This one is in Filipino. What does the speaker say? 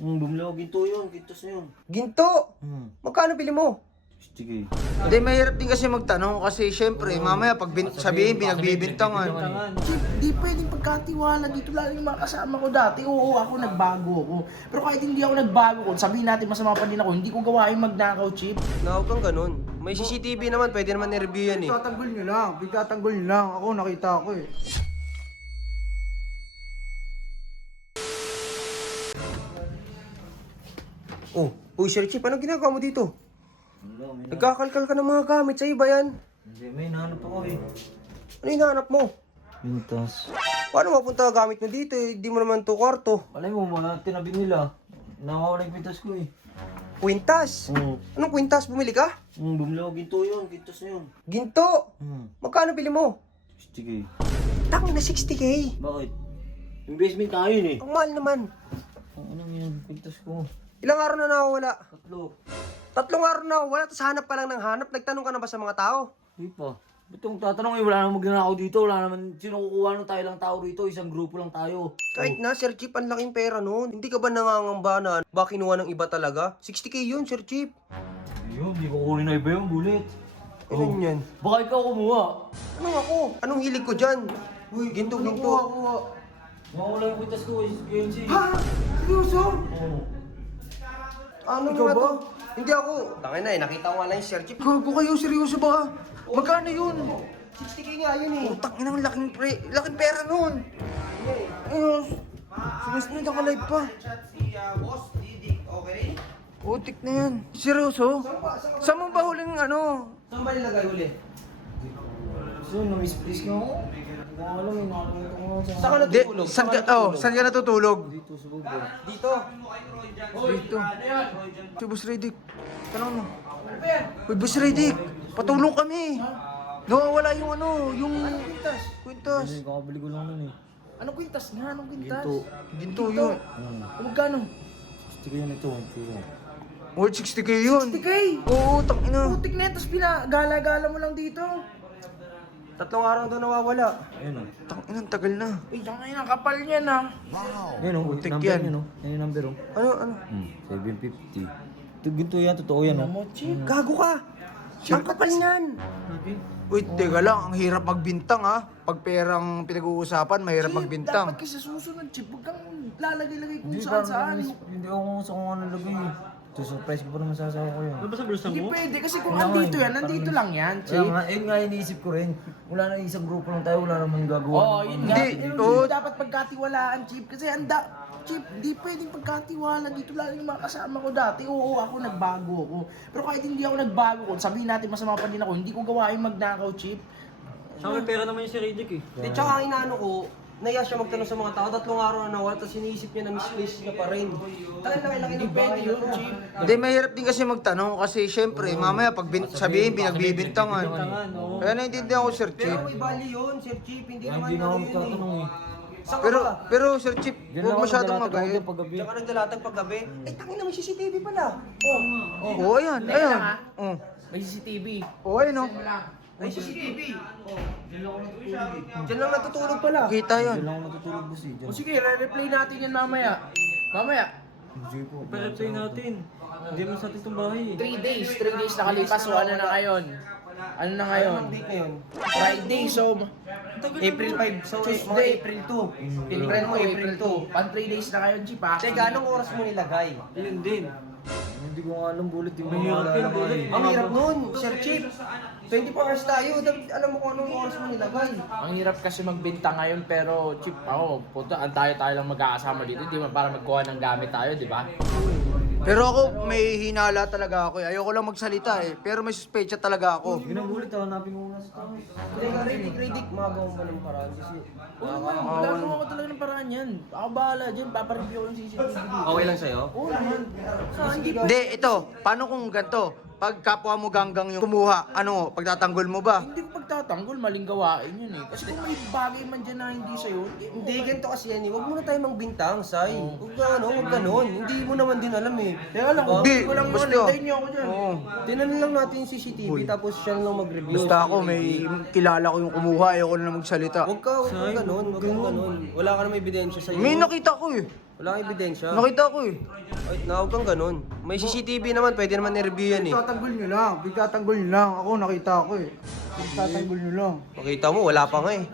Bumili ako ginto yun. Gintos na yun. Ginto? Magkano bili mo? Sige. Hindi, mahirap din kasi magtanong kasi syempre, mamaya pag sabihin, pinagbibintangan. Chip, di pwedeng pagkatiwala dito. Lalo yung mga kasama ko dati. Oo, ako nagbago ako. Pero kahit hindi ako nagbago ko, sabihin natin masama pa din ako, hindi ko gawain magnakaw, Chip. Huwag kang ganun. May CCTV naman, pwede naman i-review yan eh. Tatanggol nyo lang. Bigtatanggol nyo lang. Ako nakita ko eh. Oh, uy Sir Chip, anong ginagawa mo dito? Wala, may Nagkakalkal ka ng mga gamit sa iba yan. Hindi, may nahanap ako eh. Ano hinahanap mo? Gintos. Paano mapunta ang gamit mo dito eh? Di mo naman to kwarto. Alay mo, mga tinabi nila. Nakawala yung pintas ko eh. Kwintas? Oo. Anong kwintas? Bumili ka? Bumili ako ginto yun. Gintos na yun. Ginto? Magkano bili mo? Sige. Tangin na 60K. Bakit? Investment tayo yun eh. Ang mahal naman. Ano yun? Pintas ko. Ilang araw na nawawala? 3. 3 araw na nawawala, tapos hanap ka lang ng hanap. Nagtanong ka na ba sa mga tao? Hindi pa. Ba't yung tatanong eh? Wala naman magnanakaw dito. Wala naman. Sino kukuha nung tayo lang tao rito? Isang grupo lang tayo. Kahit na, Sir Chip, ang laking pera noon. Hindi ka ba nangangamba na ba kinuha ng iba talaga? 60K yun, Sir Chip. Ayun, hindi ko kukunin na iba yung bullet. Ilan yan? Baka ikaw kumuha. Anong ako? Anong hilig ko dyan? Uy, ginto-ginto. Mawala yung pintas ko eh. Kenzie. Ha? Seryoso? Oo. Ano Ikaw nga ba? to? Hindi ako. Tangin na eh, nakita ko nga lang yung Sir Chip. Gago kayo, seryoso ba? Magkano yun? 60K nga yun eh. Utang inang laking pera nun. Ayos. Sinusunod ako live pa. Utik na yan. Seryoso? Saan mo ba huling ano? Saan ba nilagay uli? So, na-misplace nga ako. Hindi ko alam eh. Nakalimutan ko nga Saan ka natutulog? Saan ka natutulog? Dito sa bubor. Dito. Dito. Si Boss Riddick. Tanong mo. Uy, Boss Riddick. Patulong kami. Nawawala yung ano, yung Kwintas. kwintas. Kasi kakabili ko lang nun eh. Anong kwintas nga? Anong kwintas? Ginto. Ginto yun. Magkano? Sige yun ito. Puro. Worth 60K yun. 60K! Oo, tangina. Putik na yan, tapos pinagala-gala mo lang dito. 3 araw daw nawawala. Ayun o. Tangina, ang tagal na. Ay, tangay na, kapal niyan ah. Ayun o. Putik Number yan. yun o. Yan yung number o. Ano? 750. Ito, ginto yan. Totoo yan o. Mo, Chip. Gago ka! Ang kapal niyan! Uy, teka lang, ang hirap magbintang ha. Pag perang pinag-uusapan, mahirap Chip, magbintang. dapat kasi susunod, Chip. Huwag kang lalagay-lagay kung Hindi, saan-saan. Hindi ako sa kung ano lagay eh. Surprise ko pa naman sasawa ko yun. Ano ba sa bulsa Hindi pwede kasi kung Wala andito nga eh. yan, nandito lang yan, Kaya Chip. nga, yun nga iniisip ko rin. Wala na isang grupo lang tayo, wala naman gagawa. Oo, ng yun ano. nga. Hindi, Yun, oo. dapat pagkatiwalaan, Chip. Kasi Chip, di pwedeng pagkatiwala dito. Lalo yung mga kasama ko dati. Oo, ako nagbago ako. Pero kahit hindi ako nagbago ko, sabihin natin masama pa din ako, hindi ko gawain magnakaw, Chip. Saka may pera naman yung si Riddick eh. Di tsaka ang inaano ko, naiya siya magtanong sa mga tao, 3 araw na nawala, tapos iniisip niya na misplace niya pa rin. Tangin na laki Hindi ng pwede bahay yun, na to. Chip. Hindi, mahirap din kasi magtanong kasi syempre, mamaya pag sabihin, pinagbibintangan. Kaya naiintindihan ko, Sir Pero Chip. may value yun, Sir Chip, hindi Kaya naman hindi na ako ano yun magtatanong eh. eh. Saan ka Pero, ba? pero Sir Chip, Diyan lang huwag ako masyadong nagdalatag ako magayot. pag gabi. Diyan ka nagdalatag pag gabi? Eh, tangin na may CCTV pala. Oh. Oo, ayan, Teka ayan. lang, ha? Oo, May CCTV. Oo, ayun o. May CCTV. Diyan lang natutulog pala. Kita Diyan yun. lang ako natutulog boss eh. O Diyan. sige, re-replay natin yan mamaya. Mamaya. Sige po. Pera-play natin. Hindi mo sa atin itong bahay eh. 3 days. 3 days nakalipas. So ano na ngayon? Ano na ngayon? Anong date ngayon? Friday. So, April 5. So, mga Tuesday. April 2. April April 2, April 2. Pan 3 days na kayo, Jeep ha? Teka, anong oras mo nilagay? Yun din. Hindi ko nga alam bullet. Di mo Mahirap maalala yun, nga bullet. eh. Ang hirap nun, Sir Chip. 24 hours tayo, dapat alam mo kung anong oras mo nilagay. Ang hirap kasi magbenta ngayon pero Chip ako, puta, ang tayo lang mag-aasama dito, di ba? Para magkuha ng gamit tayo, di ba? Pero ako, may hinala talaga ako eh. Ayoko lang magsalita eh. Pero may suspecha talaga ako. Yun ang bullet. Hanapin ko muna sa tao. Teka, Riddick, magawa mo pa ng paraan kasi... Wala mo ako talaga ng paraan yan. Ako bahala dyan, papareview ko yung CCTV. Okay lang sa'yo? Oo naman. Hindi Hindi, ito. Paano kung ganito? Pag kapwa mo ganggang yung kumuha, ano, pagtatanggol mo ba? Hindi ko pagtatanggol, maling gawain yun eh. Kasi kung may bagay man dyan na hindi sa'yo, Hindi, ganito kasi yan eh. Huwag muna tayo mangbintang, Sai. Huwag ka, ano, huwag ganon. Hindi mo naman din alam eh. Teka lang, Diba? Hindi, hindi ko lang basta. yun, hintayin niyo ako dyan. Oo. Tinan lang natin yung CCTV tapos siya lang mag-review. Basta ako, may kilala ko yung kumuha. Ayoko na magsalita. Huwag ka ganon, huwag kang ganon. Wala ka na may ebidensya sa'yo. May nakita ko eh. Wala kang ebidensya. Nakita ko eh. Ay, na, huwag kang ganun. May CCTV naman, pwede naman i-review yan eh. Pagtatanggol nyo lang. Pagtatanggol nyo lang. Ako nakita ko eh. Pagtatanggol nyo lang. Makita mo, wala pa nga eh.